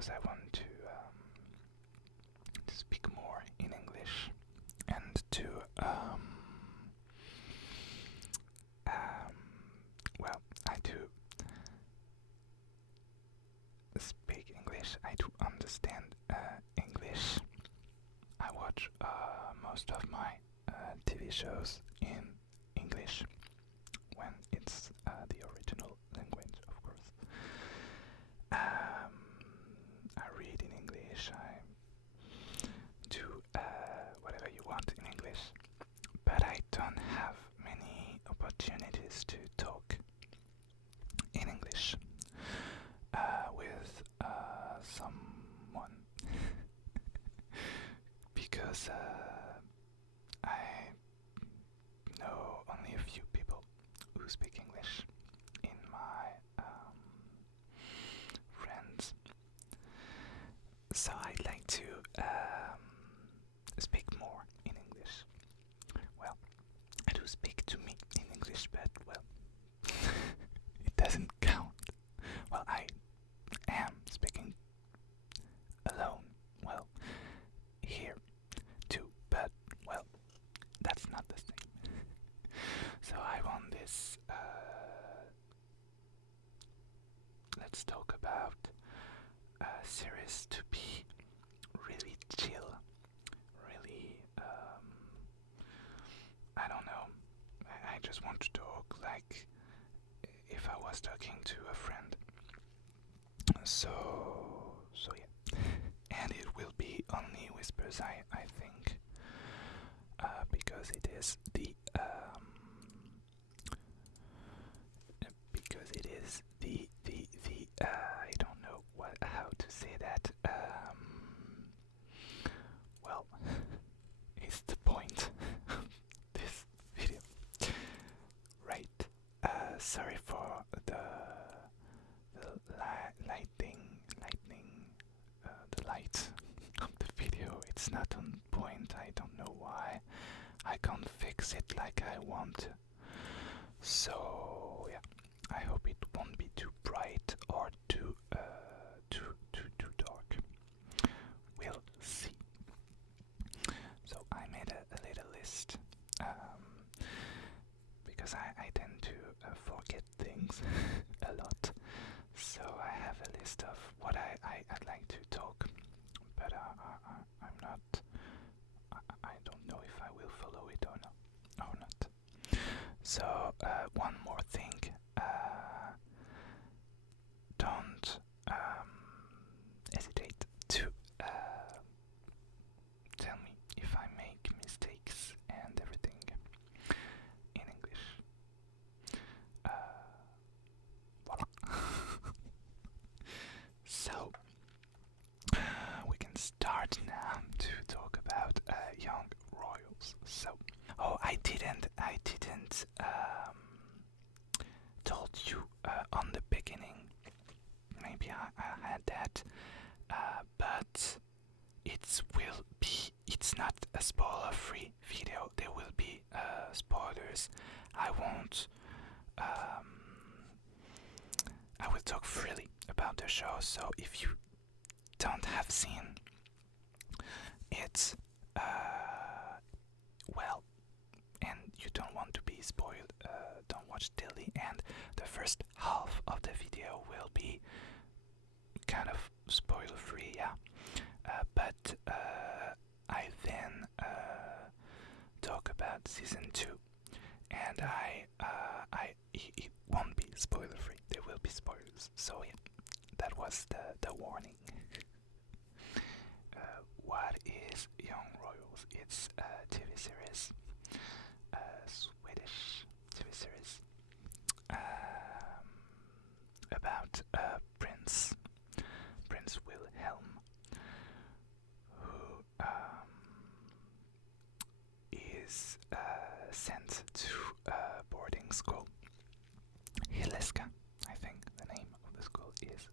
because I want to speak more in English and to well, I do speak English. I do understand English. I watch most of my TV shows in English when it's the original language, of course. I read in English. I do whatever you want in English, but I don't have many opportunities to talk in English with someone because I know only a few people who speak English in my friends. So I'd like to speak more in English. Well, I do speak to me in English, but well, it doesn't count. Well, I am speaking alone, well, here too, but well, that's not the same. So I want this, let's talk about a series to be really chill, really, I don't know, I just want to talk like if I was talking to a friend. So yeah, and it will be only whispers, I think, because it is the I don't know how to say that. Well, it's the point of this video, right? Sorry for the lightning, the light of the video. It's not on point. I don't know why. I can't fix it like I want. So yeah, I hope it won't be too bright or too dark. We'll see. So I made a little list because I tend to forget things a lot. So I have a list of what I'd like to talk, but I'm not. I don't know if I will follow it or not. So one more thing. Don't hesitate to tell me if I make mistakes and everything in English. Voila. So we can start now to talk about young royals. So, I didn't told you on the beginning. Maybe I had that, but it's not a spoiler-free video. There will be spoilers. I will talk freely about the show, so if you don't have seen it, well, and you don't want to be spoiled, don't watch till the end. The first half of the video will be kind of spoiler-free, yeah. But I then talk about season 2, and it won't be spoiler-free. There will be spoilers. So yeah, that was the warning. What is Young Royals? It's a TV series, a Swedish TV series about Prince Wilhelm, who is sent to boarding school. Hileska, I think the name of the school is,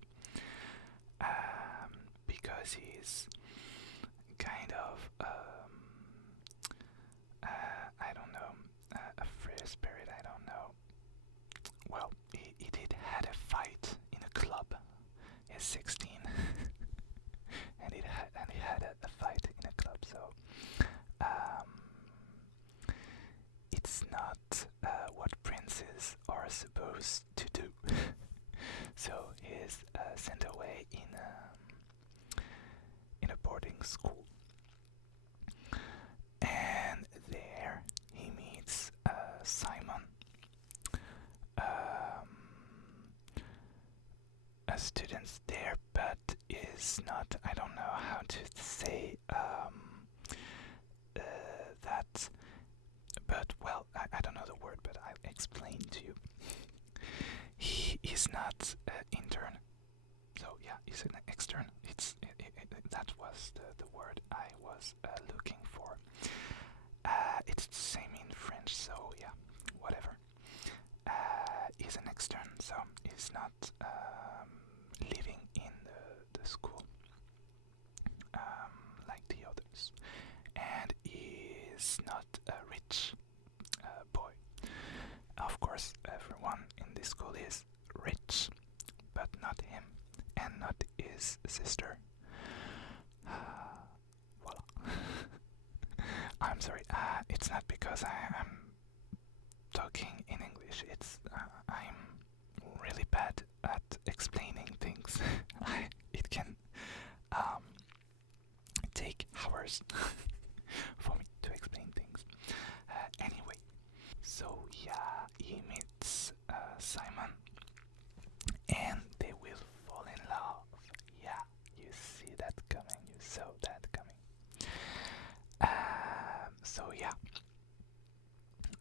because he's kind of I don't know, a free spirit, I don't know. Well, he did had a fight in a club. He's 16 are supposed to do. So he's sent away in a boarding school, and there he meets Simon, a student there, but is not. I don't know how to say that. But well, I don't know the word, but I'll explain to you. He is not intern, so yeah, he's an extern. That was the word I was looking for. It's the same in French, so yeah, whatever. He's an extern, so he's not living in the school like the others, and he's not a rich boy. Of course, everyone in this school is rich, but not him, and not his sister. Voila. I'm sorry, it's not because I'm talking in English, it's I'm really bad at explaining things. It can take hours for me to explain things. Anyway, so yeah, he meets Simon, and they will fall in love. Yeah, you see that coming, you saw that coming. So yeah,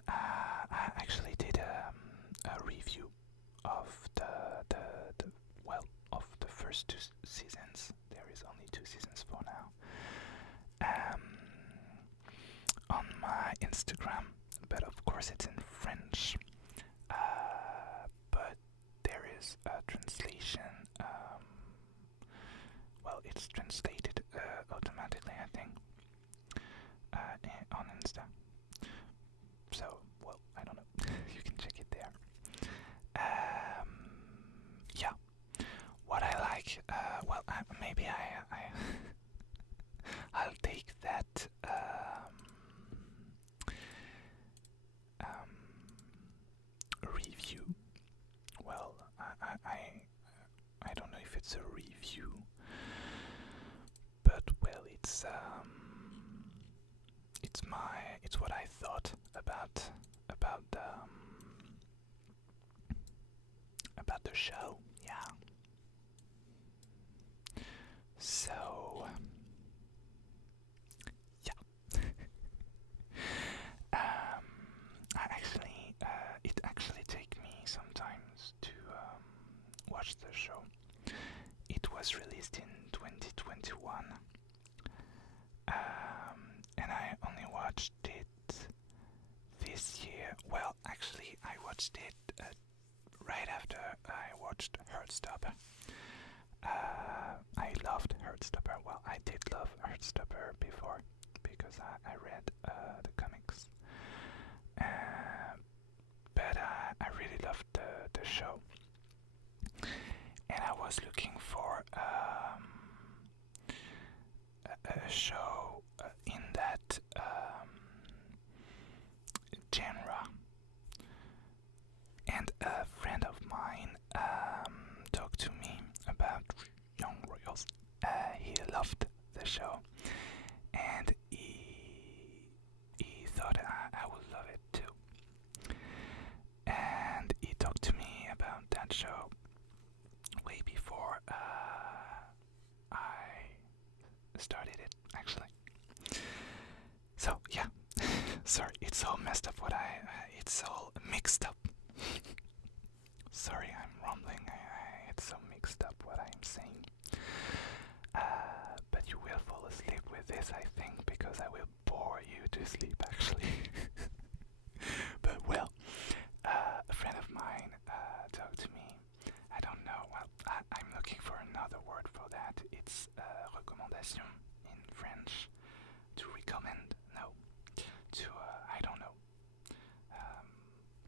I actually did a review of of the first two seasons. There is only 2 seasons for now. On my Instagram, but of course it's in French. But there is a translation. Well, it's translated automatically, I think, on Insta. So, well, I don't know. You can check it there. Yeah. What I like, well, maybe I'll take that review. Well, I don't know if it's a review, but well, it's what I thought about the show. Yeah. So yeah. It actually take me sometimes to watch the show. It was released in 2021, and I only watched it this year. Well, actually, I watched it right after I watched Heartstopper. I loved Heartstopper. Well, I did love Heartstopper before because I read the comics. But I really loved the show. And I was looking for a show in that genre. And a friend of mine talked to me about Young Royals. He loved the show, and he thought I would love it too. And he talked to me about that show way before I started it, actually. So yeah, sorry, it's all messed up. It's all mixed up. Sorry, I'm rambling. It's so mixed up what I'm saying. But you will fall asleep with this, I think, because I will bore you to sleep, actually. But well, a friend of mine talked to me. I don't know. Well, I'm looking for another word for that. It's recommandation in French. To recommend? No. To I don't know.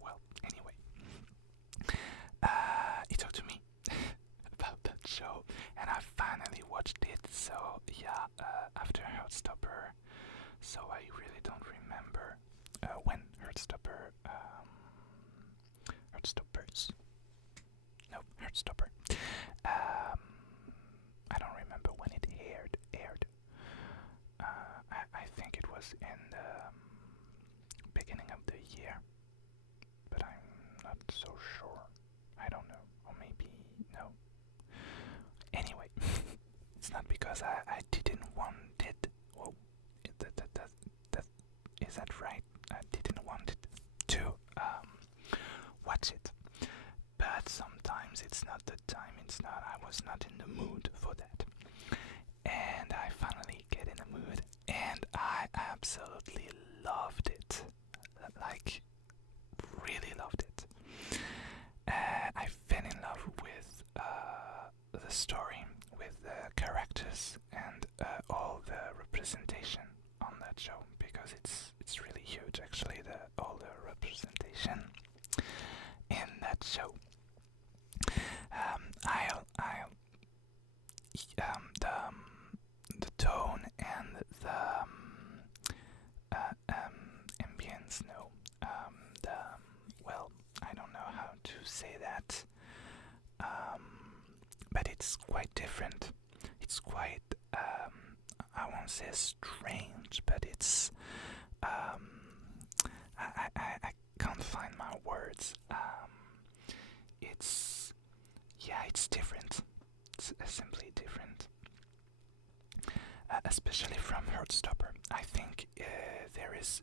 Well, anyway. He talked to me about that show, and I finally watched it. So yeah, after Heartstopper. So I really don't remember when Heartstopper Heartstoppers. No, Heartstopper. I don't remember when it aired. I think it was in the beginning of the year, but I'm not so sure. I don't know, or maybe no. Anyway, it's not because I didn't want it. Well, that is that right? I didn't want it to watch it, but sometimes it's not the time. I was not in the mood for that, and I finally get in the mood, and I absolutely loved it. Like, really loved it. I fell in love with the story, with the characters, and all the representation on that show, because it's really huge actually, all the representation in that show. The tone and the ambience, no, well, I don't know how to say that, but it's quite different. It's quite, I won't say strange, but it's, I can't find my words. It's different. It's simply different. Especially from Heartstopper. I think there is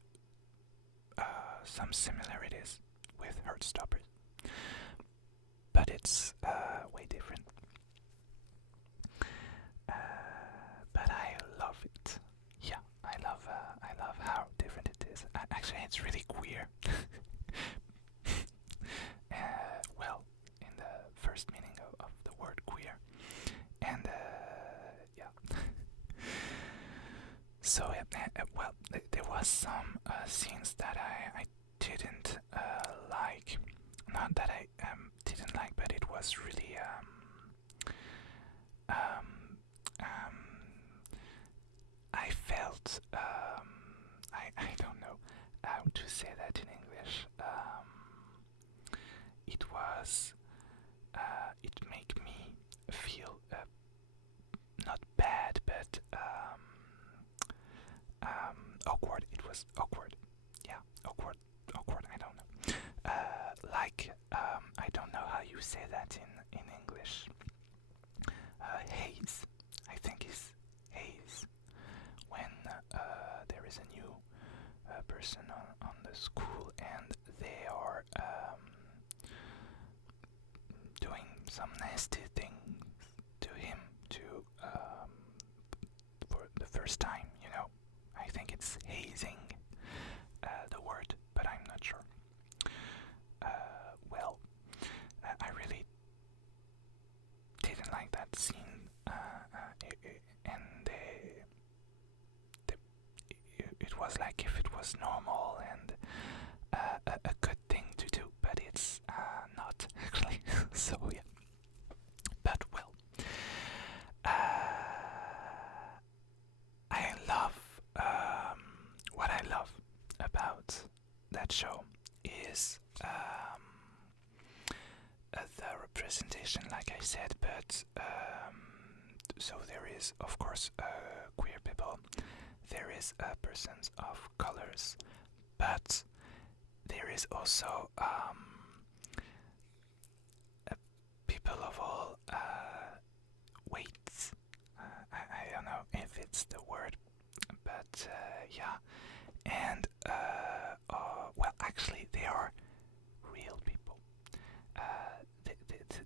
some similarities with Heartstopper, but it's way different. But I love it. Yeah, I love how different it is. Actually, it's really queer. Well, in the first meaning of the word queer, and yeah. So well, there was some scenes that I didn't like. Not that I didn't like, but it was really I felt I don't know how to say that in English. It was it made me feel not bad, but awkward. It was awkward. Yeah, awkward. I don't know. Like I don't know how you say that in English. Haze. I think is haze when there is a new person on the school and they are doing some nasty things to him for the first time, you know. I think it's hazing, the word, but I'm not sure. Well, I really didn't like that scene, and it was like if it was normal and a good thing to do, but it's not actually. So yeah. But well, I love what I love about that show is the representation, like I said, but so there is, of course, queer people, there is persons of colors, but there is also people of all weights. I don't know if it's the word, but yeah, and well, actually, they are real people. They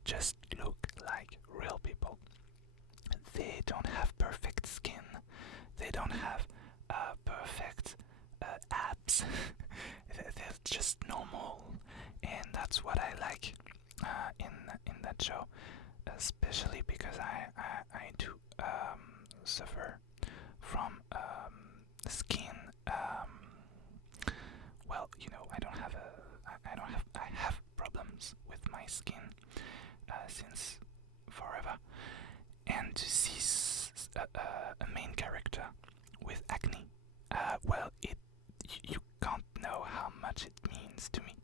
just look like real people. They don't have perfect skin. They don't have perfect abs. They're just normal, and that's what I like in that show, especially because I do suffer from skin. Well, you know, I have problems with my skin since forever, and to see a main character with acne, well, you can't know how much it means to me.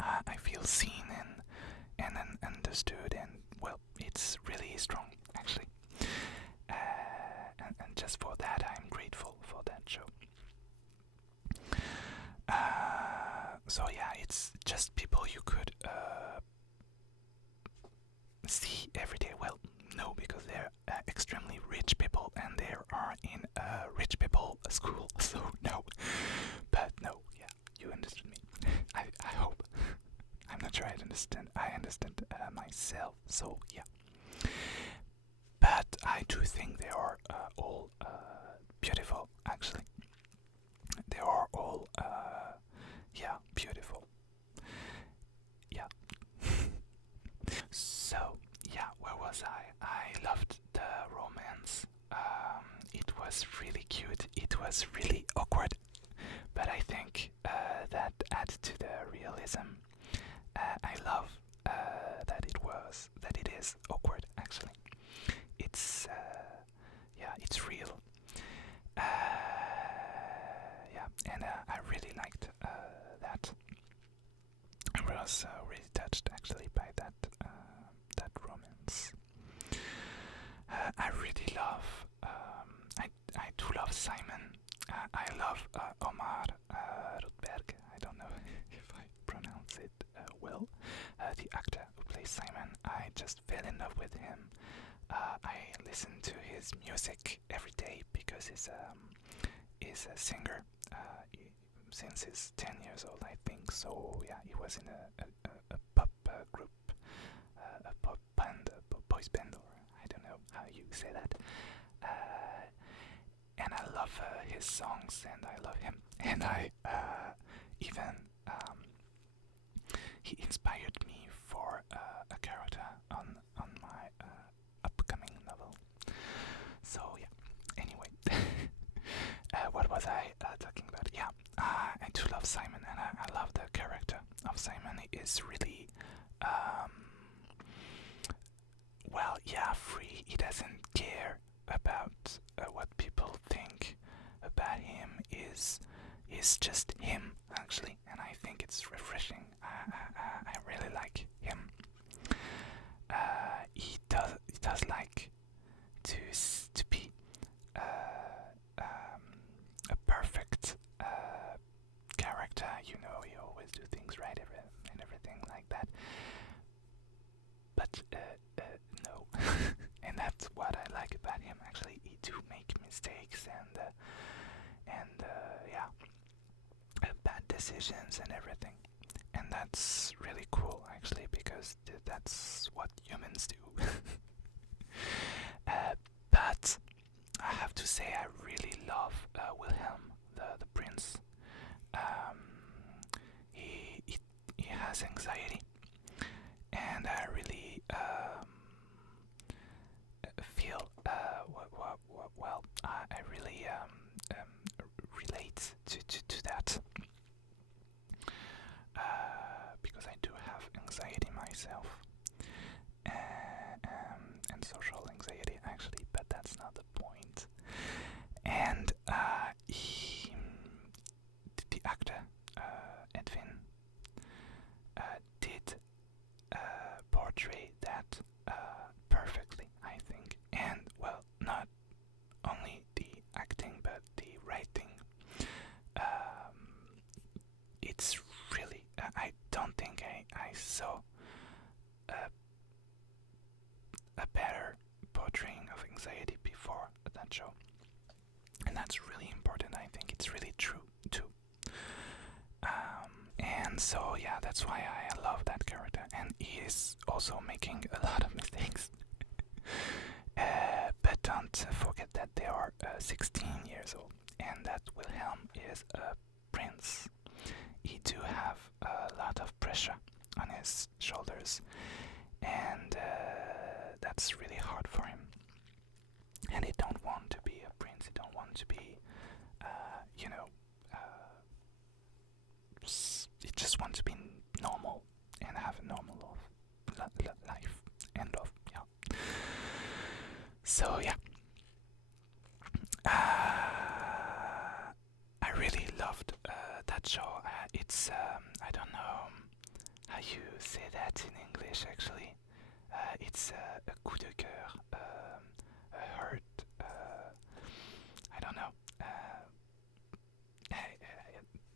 I feel seen and understood, and well, it's really strong actually. And just for that, I'm grateful for that show. So yeah, it's just people you could see every day. Well, no, because they're extremely rich people, and they are in a rich people school. So no, but no, yeah, you understood me. I hope. I'm not sure I understand. I understand myself. So yeah, but I do think they are all beautiful. Actually, they are all yeah, beautiful. Yeah. So yeah, where was I? I loved the romance. It was really cute. It was really awkward, but I think that adds to the realism. I love that it is awkward. Actually, it's yeah, it's real. Yeah, and I really liked that. I was really touched actually by that romance. I really love. I do love Simon. I love Omar Rutberg. I don't know if I pronounce it well. The actor who plays Simon. I just fell in love with him. I listen to his music every day because he's a singer since he's 10 years old, I think. So yeah, he was in a pop group, a pop band, a boys band, or I don't know how you say that. And I love his songs, and I love him. And I even he inspired me for a character on my upcoming novel. So yeah. Anyway, what was I talking about? Yeah, I do love Simon, and I love the character of Simon. He is really, well, yeah, free. He doesn't care about what people think about him. Is just him actually, and I think it's refreshing. I really like him. He does like to be a perfect character. You know, he always do things right and everything like that. But no, and that's what I like about him. Actually, he do make mistakes and yeah, bad decisions and everything. And that's really cool, actually, because that's what humans do. But I have to say, I really love Wilhelm, the prince. He has anxiety, and I really feel well. I really relate to that. Because I do have anxiety myself, and social anxiety actually, but that's not the point. And the actor Edvin did portray that perfectly, I think. And well, not only the acting but the writing. It's really, I don't think I saw a better portraying of anxiety before that show. And that's really important. I think it's really true too. And so yeah, that's why I love that character. And he is also making a lot of mistakes. But don't forget that they are 16 years old, and that Wilhelm is a prince. He do have a lot of pressure on his shoulders, and that's really hard for him. And he don't want to be a prince. He don't want to be, you know, he just wants to be normal and have a normal life. End of, yeah. So yeah, I really loved that show. It's I don't know how you say that in English actually. It's a coup de cœur, a hurt, I don't know.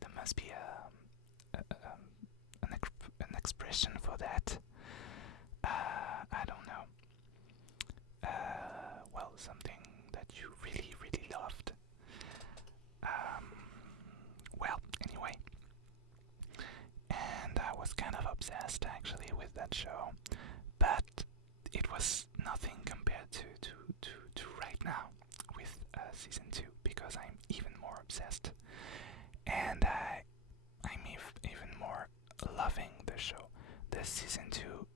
There must be an expression for that. I don't know. Well, something that you really, really loved. Well, anyway. And I was kind of obsessed actually with that show. But it was nothing compared to right now with season 2, because I'm even more obsessed. And I'm even more loving the show. The season 2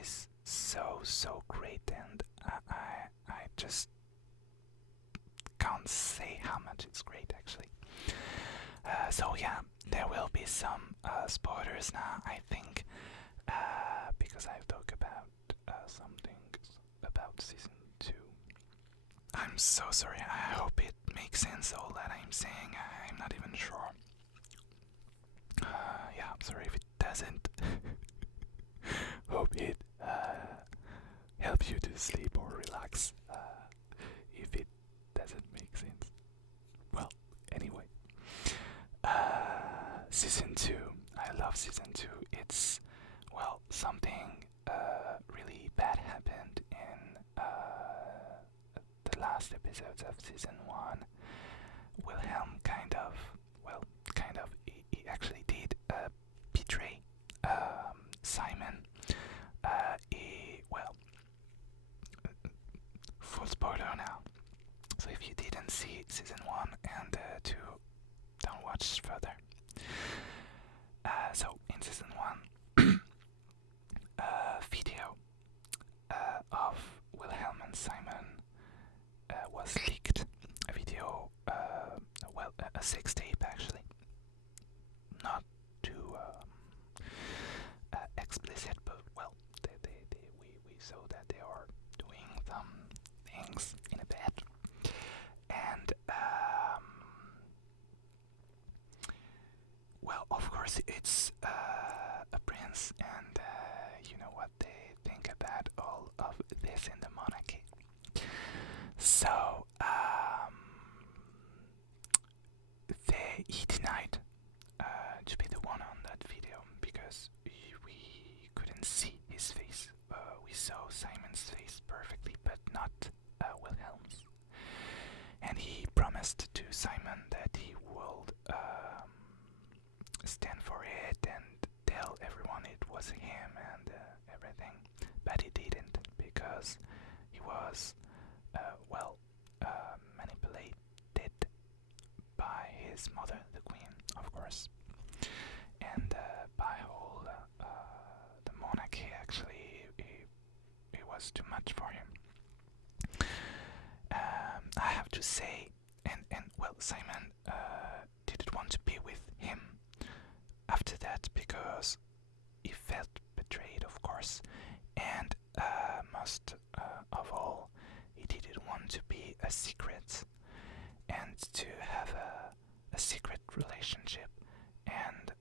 is so great, and I just can't say how much it's great actually. So yeah, there will be some spoilers now, I think, because I've talked about something about season 2. I'm so sorry, I hope it makes sense all that I'm saying, I'm not even sure. Yeah, I'm sorry if it doesn't. Hope it helps you to sleep or relax, if it doesn't make sense. Well, anyway. Season 2, I love season 2. It's, well, something really bad happened in the last episodes of season 1. Wilhelm he actually did betray Simon. Full spoiler now. So if you didn't see season 1 and 2, don't watch further. So in season 1, video of Wilhelm and Simon was leaked. A video, a sex tape actually. Not too explicit, but well, we saw that they are doing some things in a bed, and well, of course, it's a prince, and you know what they think about all of this in the monarchy. So he denied to be the one on that video because we couldn't see his face. We saw Simon's face perfectly, but not Wilhelm's. And he promised to Simon that he would stand for it and tell everyone it was him and everything. But he didn't, because he was manipulated by his mother, the queen, of course, and by all the monarchy. Actually, it was too much for him. I have to say, and well, Simon didn't want to be with him after that because he felt betrayed, of course, and most of all, he didn't want to be a secret and to have a secret relationship, and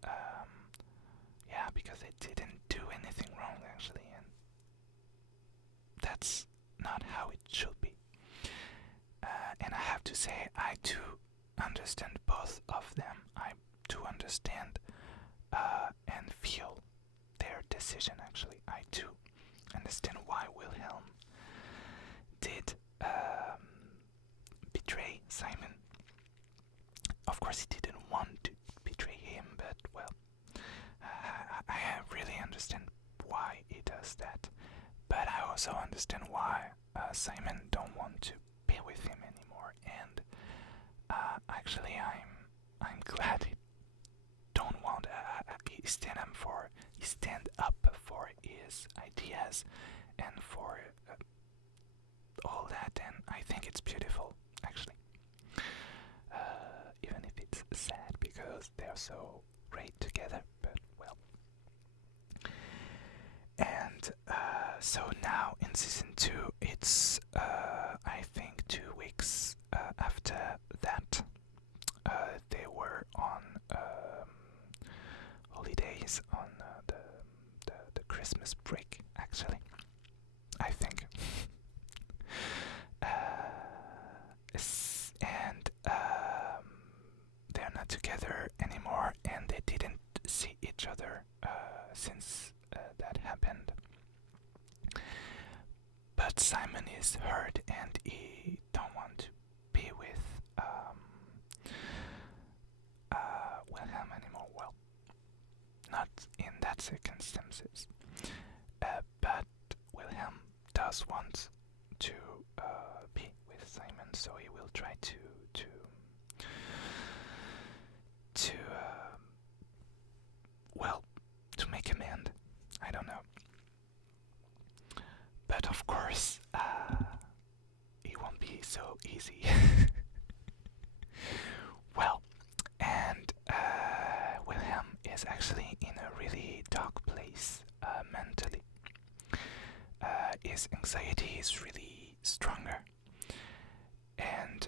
yeah, because they didn't do anything wrong actually, and that's not how it should be. And I have to say, I do understand both of them. I do understand and feel their decision actually. I do understand why Wilhelm did betray Simon. Of course, he didn't want to betray him, but well, I really understand why he does that. But I also understand why Simon don't want to be with him anymore. And actually, I'm glad he don't want. He stand up for his ideas and for all that, and I think it's beautiful actually. Even if it's sad because they're so great together, but well. And so now in season 2, it's I think 2 weeks after that. They were on holidays on the Christmas break, actually. I think. And they're not together anymore, and they didn't see each other since that happened. But Simon is hurt, and he don't want to be with Wilhelm anymore. Well, not in that circumstances. But Wilhelm does want to be with Simon, so he will try to well, to make amend. I don't know. But of course, it won't be so easy. Well, and Wilhelm is actually in a really dark place mentally. His anxiety is really stronger, and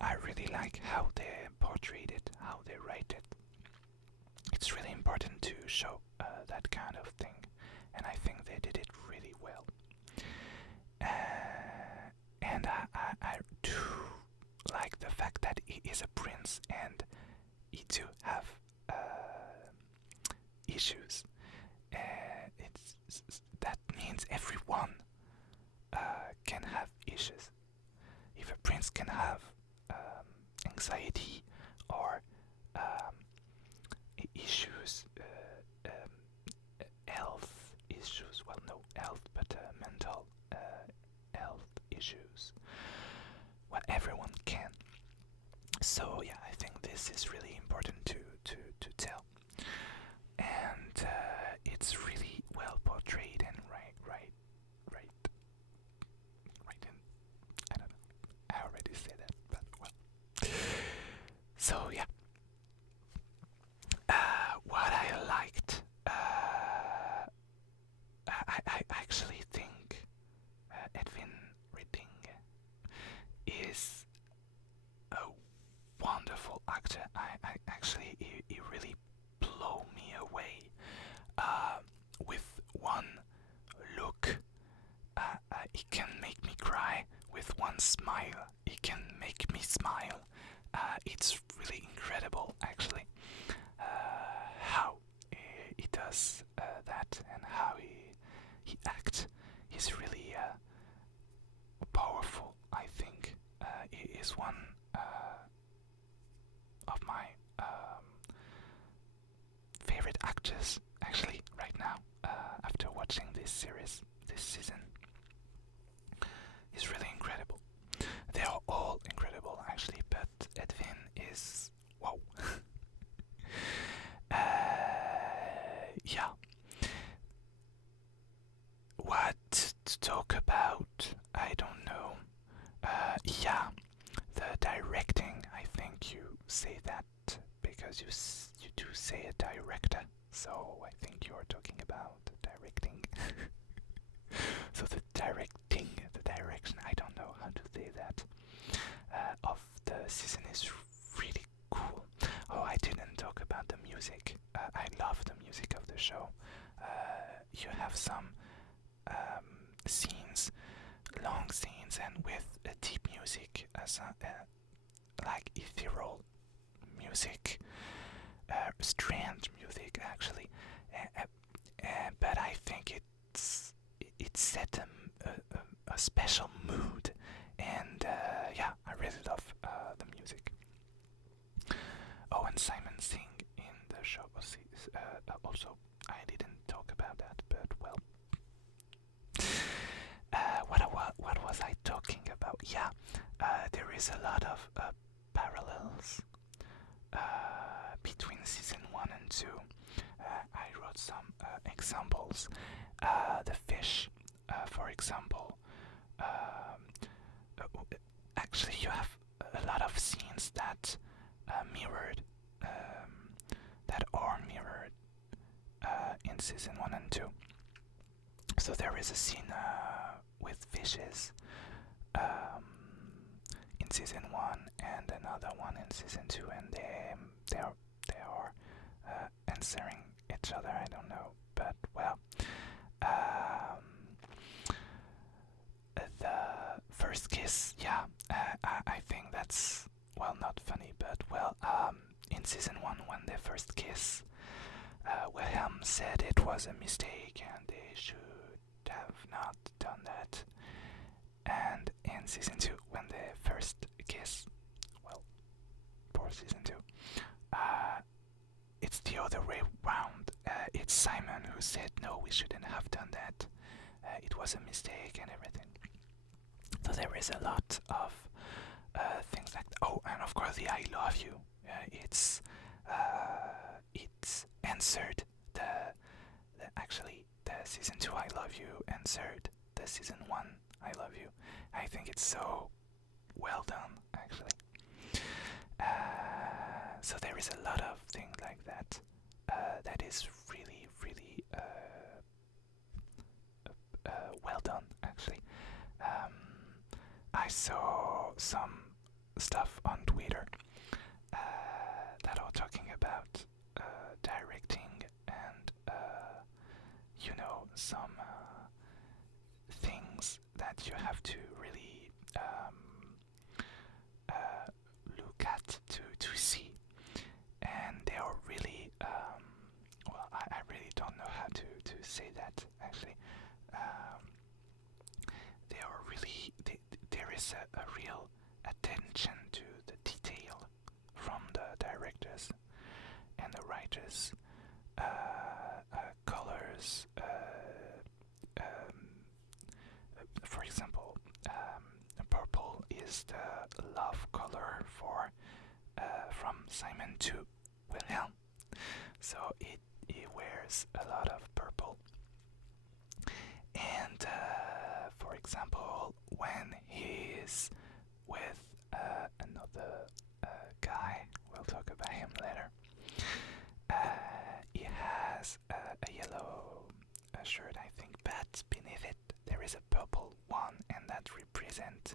I really like how they portrayed it, how they write it. It's really important to show that kind of thing, and I think they did it really well. And I do like the fact that he is a prince and he do have issues. That means everyone can have issues. If a prince can have anxiety or issues, health issues, well, no health, but mental health issues, well, everyone can. So yeah, I think this is really important to tell, and it's really well portrayed and right. I don't know. I already said that, but well. So yeah, what I liked, I actually think Edvin reading is a wonderful actor. I actually, he really blew me away with one look. He can make me cry with one smile. He can make me smile. It's really incredible, actually, how he does that and how he acts. He's really powerful, I think. He is one of my favorite actors, actually, right now, after watching this series, this season. He's really incredible. They are all incredible, actually, but Edvin is wow. Yeah. What to talk about? I don't know. Yeah, the directing. I think you say that because you do say a director. So I think you are talking about directing. So the directing, the direction. I don't know how to say that. Of the season is really cool. Oh, I didn't talk about the music. I love the music of the show. You have some scenes, long scenes, and with deep music, like ethereal music, strange music, actually. But I think it set a special mood, and yeah, I really love the music. Oh, and Simon sing in the show. Also, I didn't talk about that, but well. What was I talking about? Yeah, there is a lot of parallels between season 1 and 2. I wrote some examples. The fish, for example. Actually, you have a lot of scenes that that are mirrored in season 1 and 2. So there is a scene with fishes in season 1 and another one in season 2, and they are answering each other. I don't know, but first kiss, yeah, I think that's, well, not funny, but, well, in season 1, when they first kiss, Wilhelm said it was a mistake and they should have not done that. And in season 2, when they first kiss, well, for season 2, it's the other way round. It's Simon who said, no, we shouldn't have done that. It was a mistake and everything. So there is a lot of things like that. Oh, and of course the I love you. It's answered actually the season 2 I love you answered the season 1 I love you. I think it's so well done, actually. So there is a lot of things like that that is really, really well done, actually. I saw some stuff on Twitter that are talking about directing and, some things that you have to really look at to see. And they are really, well, I really don't know how to say that, actually. They are really, there is a real attention to the detail from the directors and the writers. Colors, for example, purple is the love color from Simon to Wilhelm, so he wears a lot of purple. And for example, when he is with another guy, we'll talk about him later, he has a yellow shirt, I think, but beneath it there is a purple one, and that represents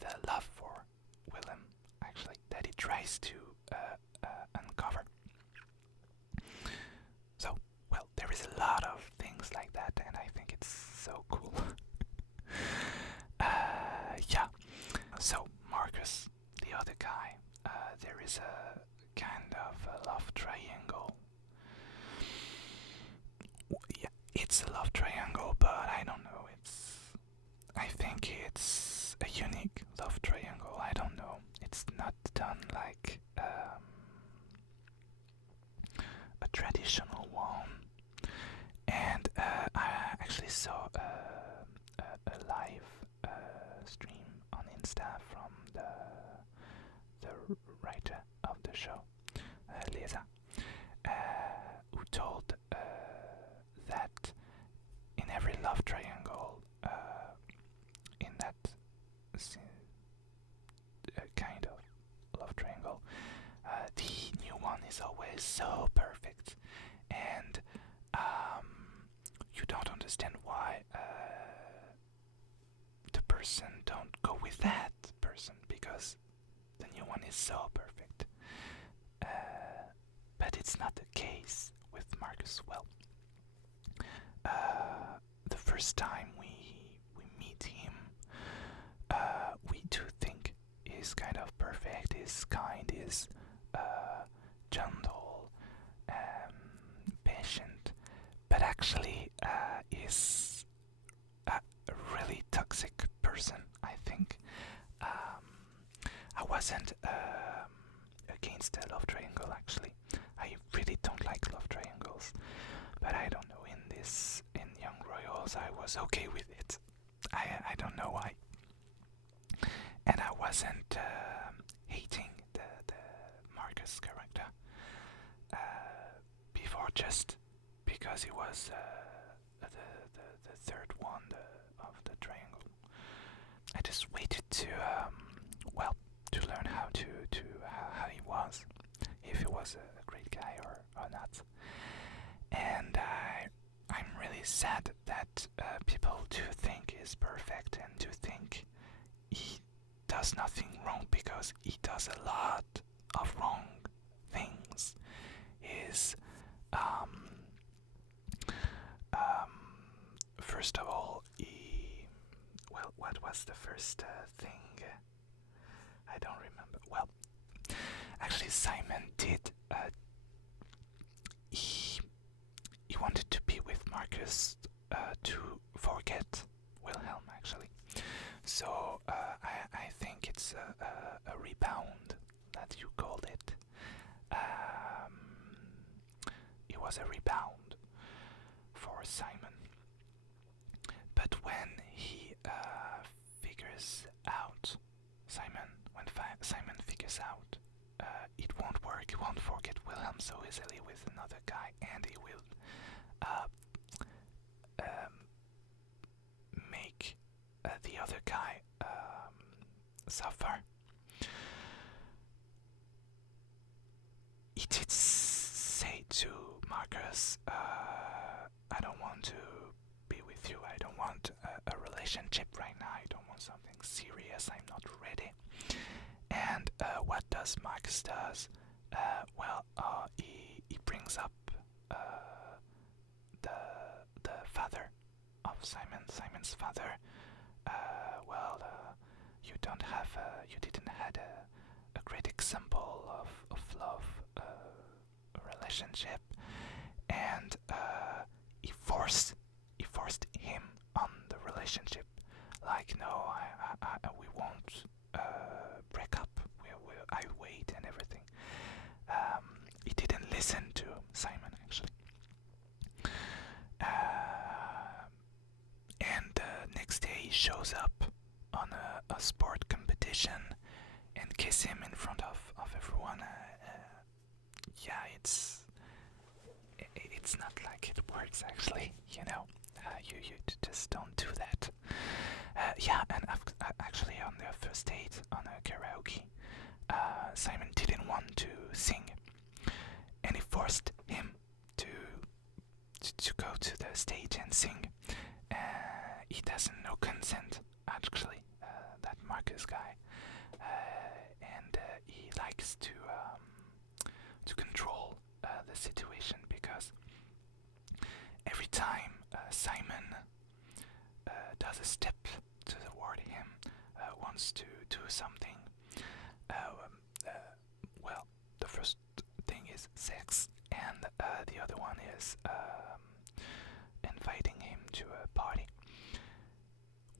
the love for Wilhelm, actually, that he tries to uncover. So, well, there is a lot of things like that, and I think it's so cool. Yeah. So, Marcus, the other guy, there is a kind of a love triangle. Yeah, it's a love triangle, but I don't know. I think it's a unique love triangle. I don't know. It's not done like a traditional one. And I actually saw a live stream on Insta from the writer of the show, Lisa, who told that in every love triangle, in that kind of love triangle, the new one is always so perfect, and you don't understand why the person don't go with that person, because the new one is so perfect. But it's not the case with Marcus. Well, the first time we meet him, we do think he's kind of perfect, he's kind, he's gentle, patient, but actually is a really toxic person, I think. I wasn't against the love triangle, actually. I really don't like love triangles, but I don't know, in Young Royals I was okay with it. I don't know why. And I wasn't hating the Marcus character before, just because he was the third one of the triangle. I just waited to to learn how he was, if he was a great guy or not. And I'm really sad that people do think he's perfect and do think he does nothing wrong, because he does a lot of wrong things. He's first of all, what was the first thing? I don't remember. Well, actually, Simon did. He wanted to be with Marcus to forget Wilhelm, actually. So I think it's a rebound that you called it. It was a rebound for Simon. But when he figures out, when Simon figures out, it won't work. He won't forget Wilhelm so easily with another guy, and he will make the other guy suffer. He did say to Marcus, I don't want to be with you. I don't want a relationship right now. I don't want something serious. I'm not ready. And what does Marcus does? He brings up the father of Simon's father. You didn't had a great example of love relationship, and he forced him on the relationship. Like, no, we won't break up. I wait and everything. He didn't listen to Simon, actually. And next day he shows up on a sport competition and kiss him in front of everyone. Yeah, it's not like it works, actually. You know, you just don't do that. Yeah, and actually on their first date on a karaoke, Simon didn't want to sing, and he forced him to go to the stage and sing. He doesn't know consent, actually, that Marcus guy, and he likes to control the situation, because every time Simon does a step toward him, wants to do something, well, the first thing is sex, and the other one is inviting him to a party.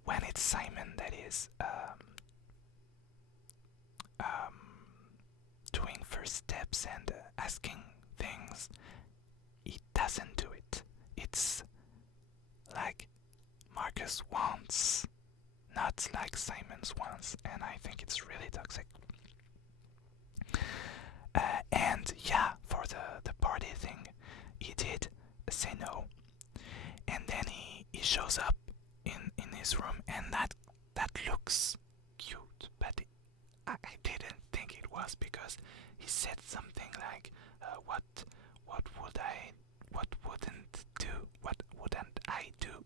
When it's Simon that is doing first steps and asking things, he doesn't do it. It's like Marcus wants, not like Simon's wants, and I think it's really toxic. And yeah, for the party thing, he did say no, and then he shows up in his room, and that looks cute, but I didn't think it was, because he said something like, what wouldn't I do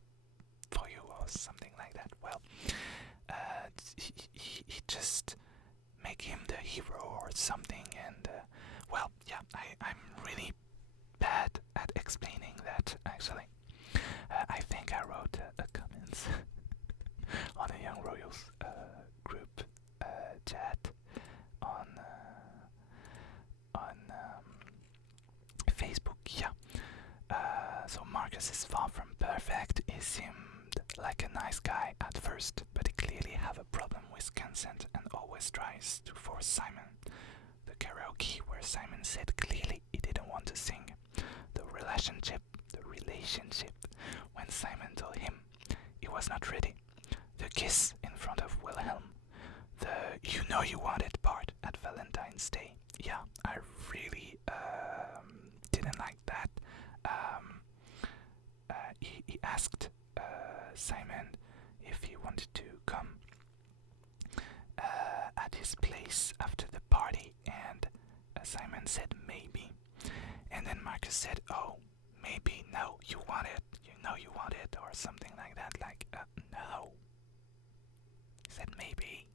for you, or something like that. Well, he just make him the hero or something, and well, yeah, I'm really bad at explaining that, actually. I think I wrote a comment on a Young Royals group chat on Facebook. Yeah. So Marcus is far from perfect. He seemed like a nice guy at first, but he clearly have a problem with consent and always tries to force Simon. The karaoke where Simon said clearly he didn't want to sing. The relationship, when Simon told him he was not ready. The kiss in front of Wilhelm. The you know you wanted part at Valentine's Day. Yeah, I really didn't like that. He asked Simon if he wanted to come at his place after the party, and Simon said maybe. And then Marcus said, oh, maybe, no, you want it, or something like that, like, no. He said maybe.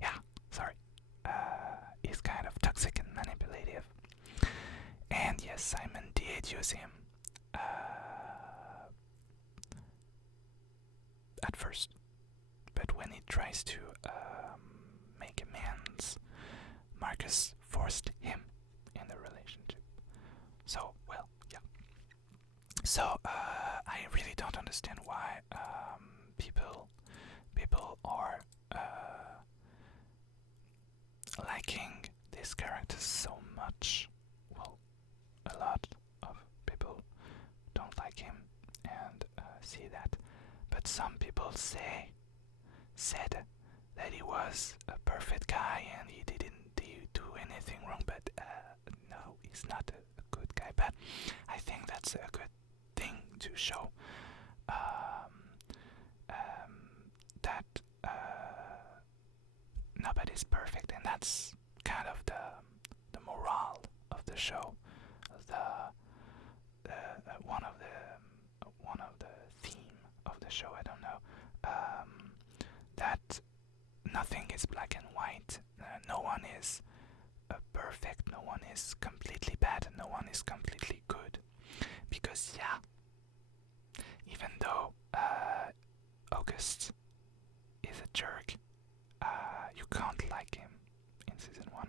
Yeah, sorry. He's kind of toxic and manipulative. And yes, Simon did use him at first. tries to make amends, Marcus forced him in the relationship. So, well, yeah. So, I really don't understand why people are liking this character so much. Well, a lot of people don't like him and see that. But some people said that he was a perfect guy and he didn't do anything wrong, but no, he's not a good guy. But I think that's a good thing to show that nobody's perfect, and that's kind of the morale of the show. One of the theme of the show. I don't know. That nothing is black and white. No one is perfect. No one is completely bad. No one is completely good. Because yeah, even though August is a jerk, you can't like him in season 1.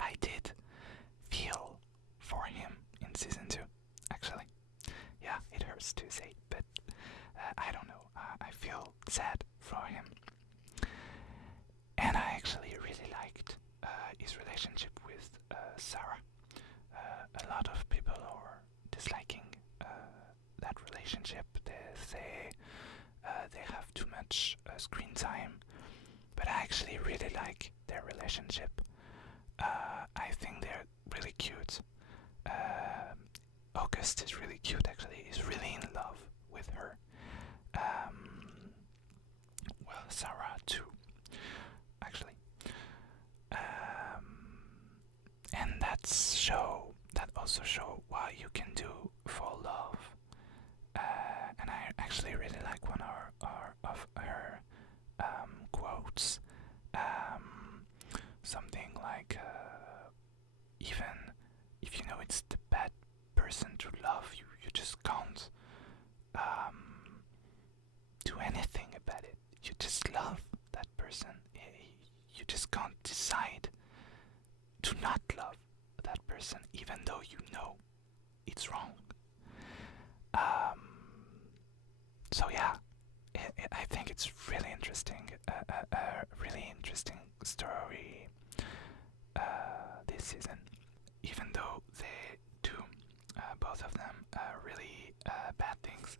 I did feel for him in season 2, actually. Yeah, it hurts to say, but I don't know. I feel sad for him. And I actually really liked his relationship with Sara. A lot of people are disliking that relationship. They say they have too much screen time, but I actually really like their relationship. I think they're really cute. August is really cute, actually. He's really in love with her. Well, Sara too, actually. And that also show what you can do for love. And I actually really like one of her quotes. Something like, even if you know it's the bad person to love, you just can't do anything about it. You just love that person. You just can't decide to not love that person, even though you know it's wrong. So yeah, I think it's really interesting, a really interesting story this season, even though they do, both of them, really bad things.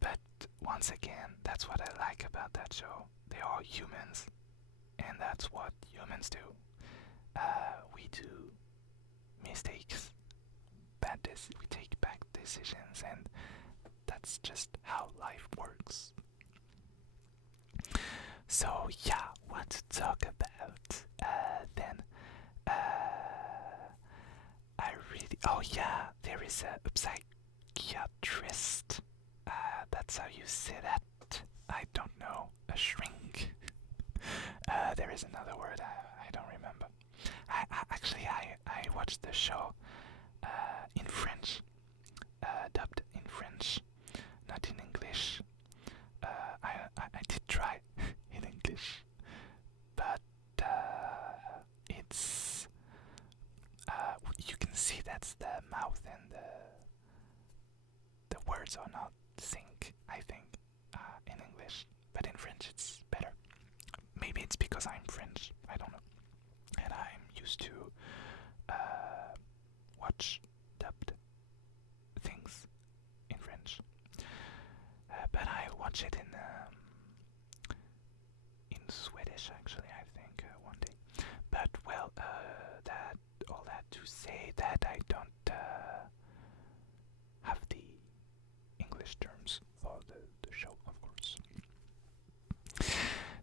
But once again, that's what I like about that show. They are humans, and that's what humans do. We do mistakes, we take bad decisions, and that's just how life works. So yeah, what to talk about then? Oh yeah, there is a psychiatrist. That's how you say that. I don't know. A shrink. There is another word. I don't remember. I watched the show in French, dubbed in French, not in English. I did try in English, but it's you can see that's the mouth and the words are not sync, I think, in English, but in French it's better. Maybe it's because I'm French, I don't know, and I'm used to watch dubbed things in French, but I watch it in Swedish, actually, I think, one day. But well, all that to say that I don't have the English terms for the show, of course.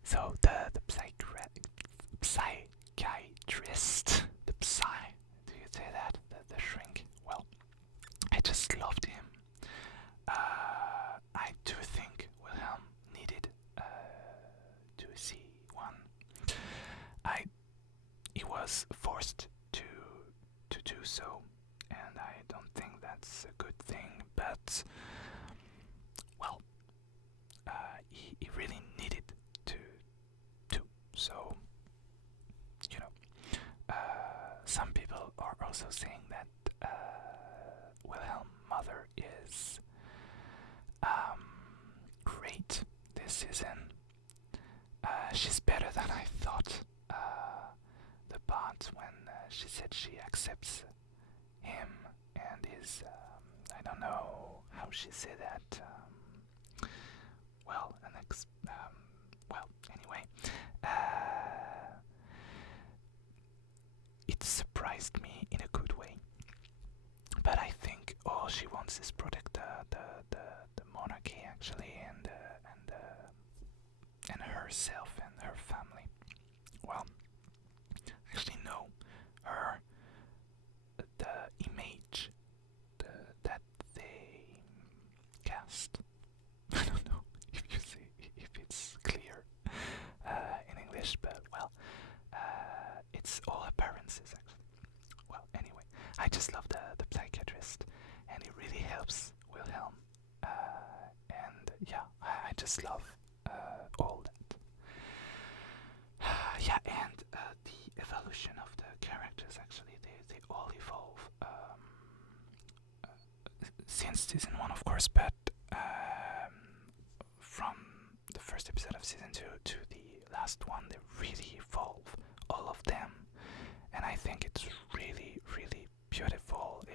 So the psychiatrist, the Psy, do you say that? The shrink? Well, I just loved him. I do think Wilhelm needed to see one. He was forced to do so, and I don't think that's a good thing, but well, also saying that Wilhelm's mother is great this season. She's better than I thought. The part when she said she accepts him and is, I don't know how she said that. Anyway, it surprised me in a good way. But I think all she wants is protect the monarchy actually, and herself and her family. Well, actually no, her the image that they cast. I don't know if it's clear in English, but well, it's all appearances actually. Well, anyway, I just love the psychiatrist, and it really helps Wilhelm. And yeah, I just love all that. Yeah, and the evolution of the characters actually, they all evolve since season 1, of course, but from the first episode of season 2 to the last one, they really evolve, all of them, and I think it's really, really beautiful.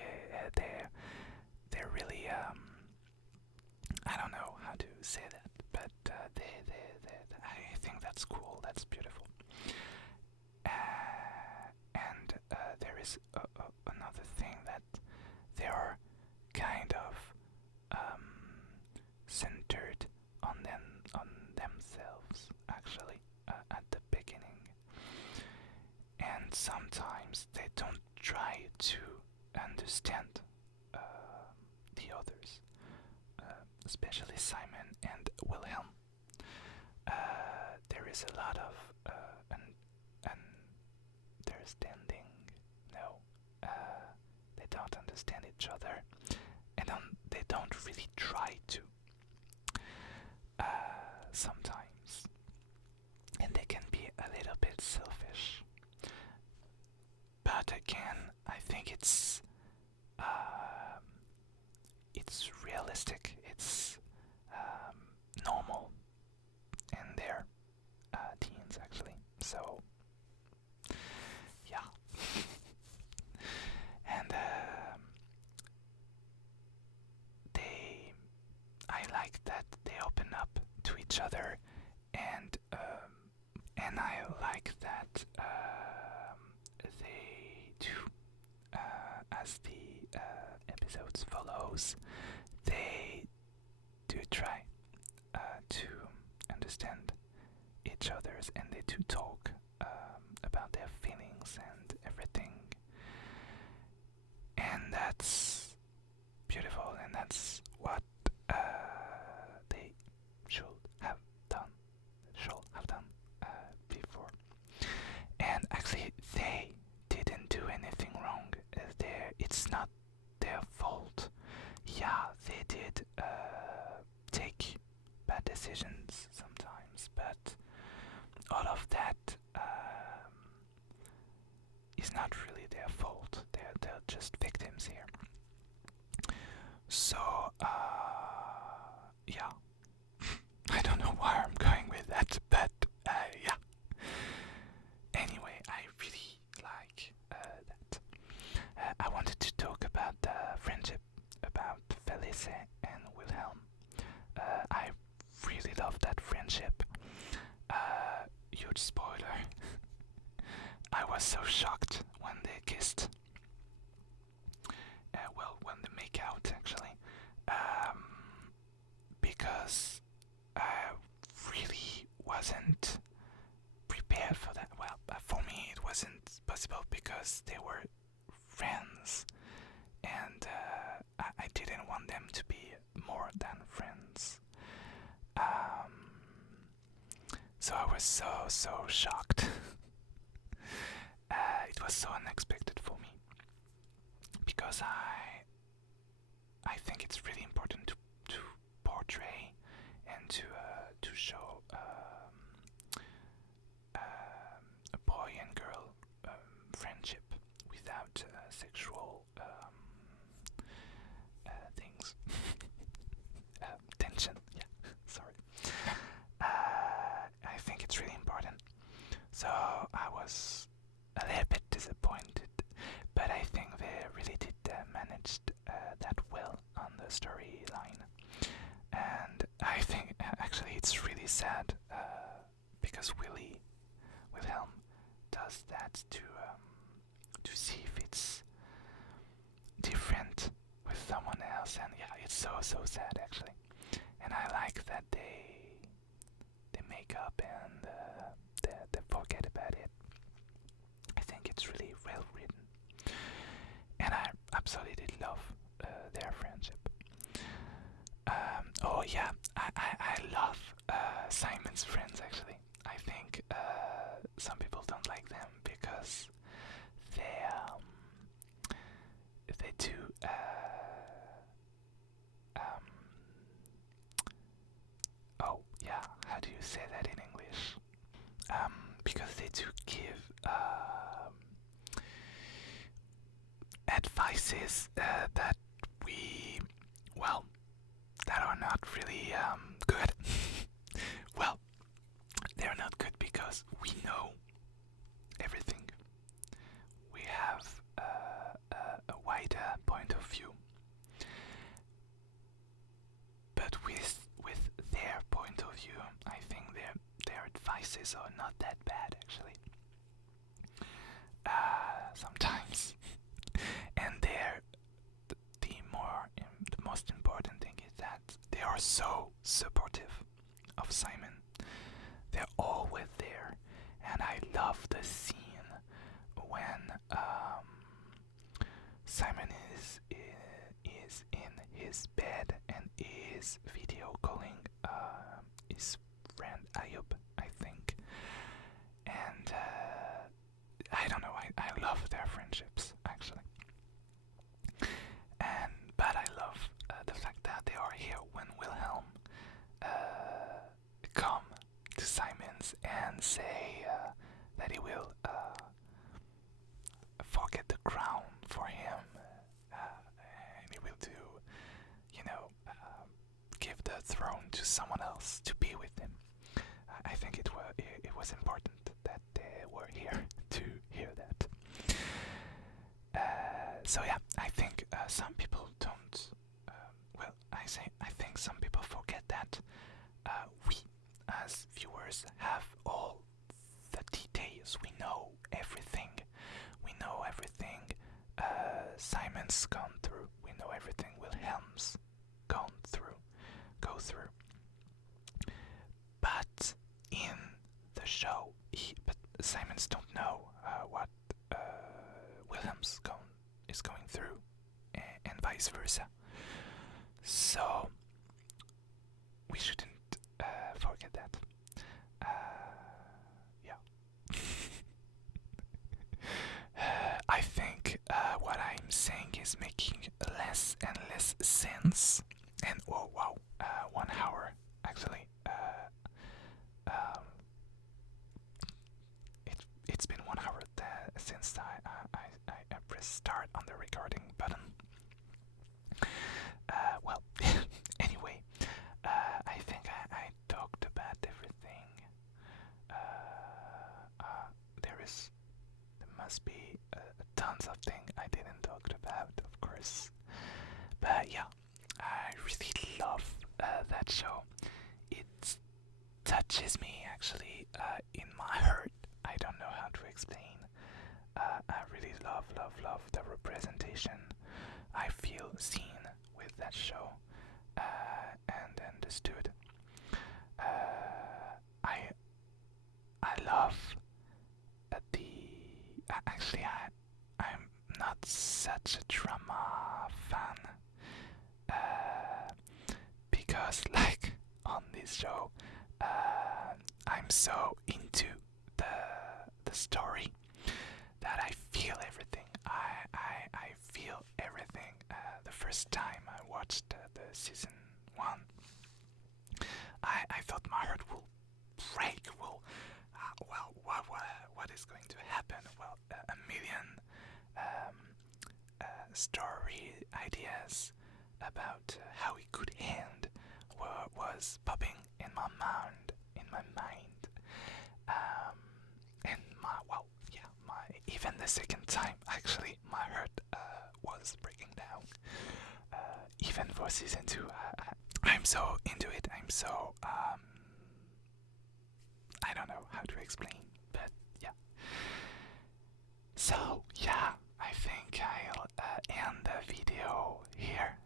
They're really I don't know how to say that, but I think that's cool. That's beautiful. And there is another thing that they are kind of centered on themselves actually at the beginning, and sometimes they don't try to understand the others, especially Simon and Wilhelm. There is a lot of understanding. No, they don't understand each other, and they don't really try to. Sometimes, and they can be a little bit selfish. But again, I think it's realistic. It's normal in their teens, actually. So, yeah. And I like that they open up to each other, and I like that they do, as the episodes follows, they do try to understand each other's, and they do talk about their feelings and everything, and that's beautiful, and that's what they should have done before. And actually, they didn't do anything wrong. It's not their fault. Yeah, they did take bad decisions sometimes, but all of that is not really their fault. They're just victims here. So, yeah. I don't know where I'm going with that, but yeah. Anyway, I really like that. I wanted to talk about the friendship about Felice and Wilhelm. I really love that friendship. Huge spoiler. I was so shocked when they kissed. When they make out, actually. Because I really wasn't prepared for that. Well, for me it wasn't possible because they were friends, and I didn't want them to be more than friends. So I was so shocked. It was so unexpected for me, because I think it's really important to portray and to show a boy and girl friendship without sexual sad because Wilhelm does that to see if it's different with someone else, and yeah, it's so sad actually. And I like that they make up and they forget about it. I think it's really well written, and I absolutely love their friendship. Oh yeah, I love Simon's friends actually. I think some people don't like them because they do oh yeah, how do you say that in English? Because they do give advices that we, well, that are not really good. Well, they're not good because we know everything. We have a wider point of view. But with their point of view, I think their advices are not that bad actually. Sometimes, and the most important thing is that they are so supportive of Simon. They're always there, and I love the scene when Simon is in his bed and is video calling his friend Ayub, I think. And I don't know, I love their friendships actually. But I love the fact that they are here when Wilhelm come to Simon's and say that he will forget the crown for him, and he will give the throne to someone else to be with him. I think it was important that they were here to hear that. So yeah, I think some people don't. I think some people forget that we, as viewers, have all the details. We know everything. We know everything Simon's gone through. We know everything Wilhelm's go through. But in the show, but Simon's don't know what Wilhelm's is going through, and vice versa. So we shouldn't forget that. Yeah. I think what I'm saying is making less and less sense. And oh wow, 1 hour actually. It's been 1 hour since I pressed start on the recording button. Well, anyway, I think I talked about everything. There must be tons of things I didn't talk about, of course. But yeah, I really love that show. It touches me actually in my heart. I don't know how to explain. I really love the representation. I feel seen with that show and understood. I love actually I'm not such a drama fan because like on this show I'm so into the story that I feel everything. I feel everything. The first time I watched the season 1, I thought my heart will break. What is going to happen? Well, a million story ideas about how it could end was popping in my mind. And even the second time, actually, my heart was breaking down. Even for season 2, I'm so into it. I'm so how to explain, but yeah. So yeah, I think I'll end the video here.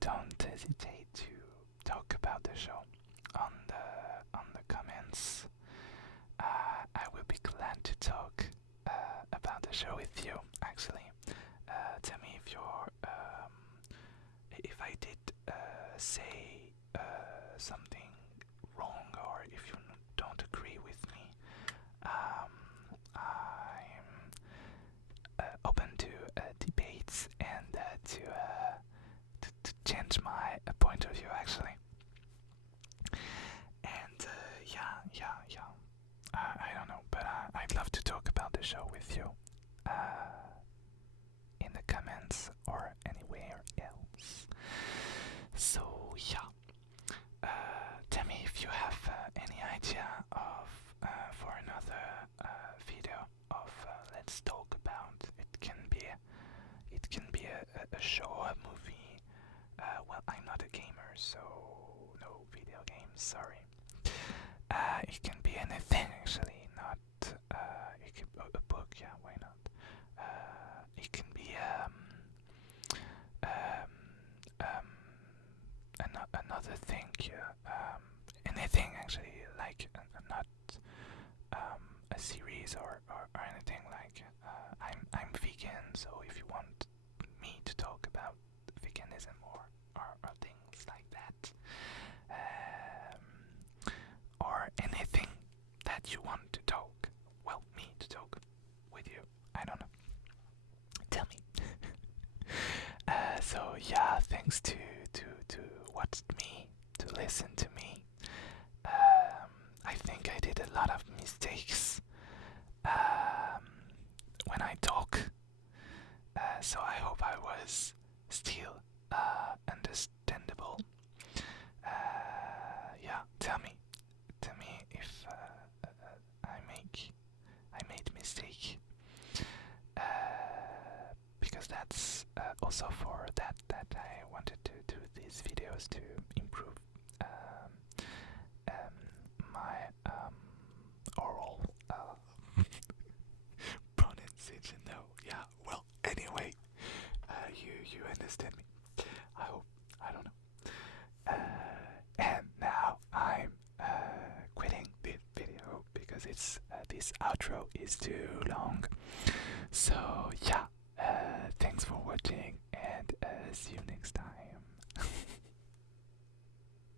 Don't hesitate to talk about the show on the comments. I will be glad to talk about the show with you. Actually, tell me if if I did say something wrong, or if you don't agree with me. I'm open to debates and to change my point of view, actually. And I don't know, but I'd love to talk about the show with you in the comments or anywhere else. So yeah, tell me if you have any idea of for another video of let's talk about. It can be a show, a movie. Well, I'm not a gamer, so no video games. Sorry. It can be anything, actually. Not it can be a book. Yeah, why not? It can be another thing. Anything, actually, like not a series or anything like. I'm vegan, so if you want me to talk about veganism or things like that, or anything that you want to talk, well, me to talk with you, I don't know. Tell me. So yeah, thanks to watch me, to listen to me. I think I did a lot of mistakes when I talk, so I hope I was still understandable. Yeah, tell me if I made mistake, because that's also for that I wanted to do these videos to improve my oral pronunciation. No, yeah. Well, anyway, you understand me. I hope. I don't know. And now I'm quitting this video because it's this outro is too long.